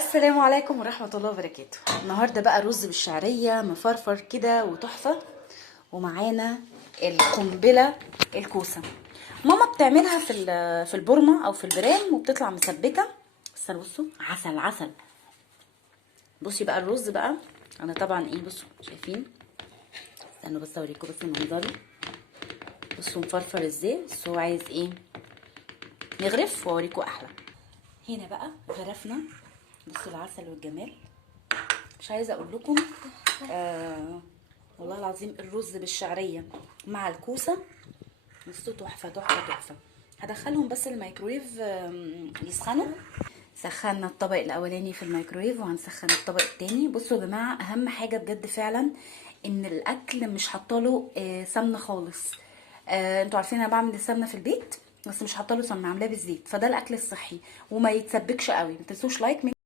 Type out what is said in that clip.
السلام عليكم ورحمة الله وبركاته. النهاردة بقى رز بالشعرية مفرفر كده وتحفة، ومعانا القنبلة الكوسة. ماما بتعملها في البورمة او في البرام وبتطلع مسبكة. بس بصوا عسل عسل. بصي بقى الرز بقى، انا طبعا بصوا شايفين، استنوا بس اوريكم بس منظري. بصوا مفرفر ازاي، بس هو عايز نغرف واوريكم احلى. هنا بقى غرفنا، بصوا العسل والجمال. مش عايزه اقول لكم والله العظيم الرز بالشعريه مع الكوسه بصوا تحفه تحفه تحفه. هدخلهم بس الميكرويف يسخنوا. سخنا الطبق الاولاني في الميكرويف وهنسخن الطبق التاني. بصوا يا جماعه، اهم حاجه بجد فعلا ان الاكل مش حاطاله سمنه خالص. انتوا عارفين انا بعمل السمنه في البيت، بس مش حاطاله سمنه، عاملاه بالزيت، فده الاكل الصحي وما يتسبكش قوي. ما تنسوش لايك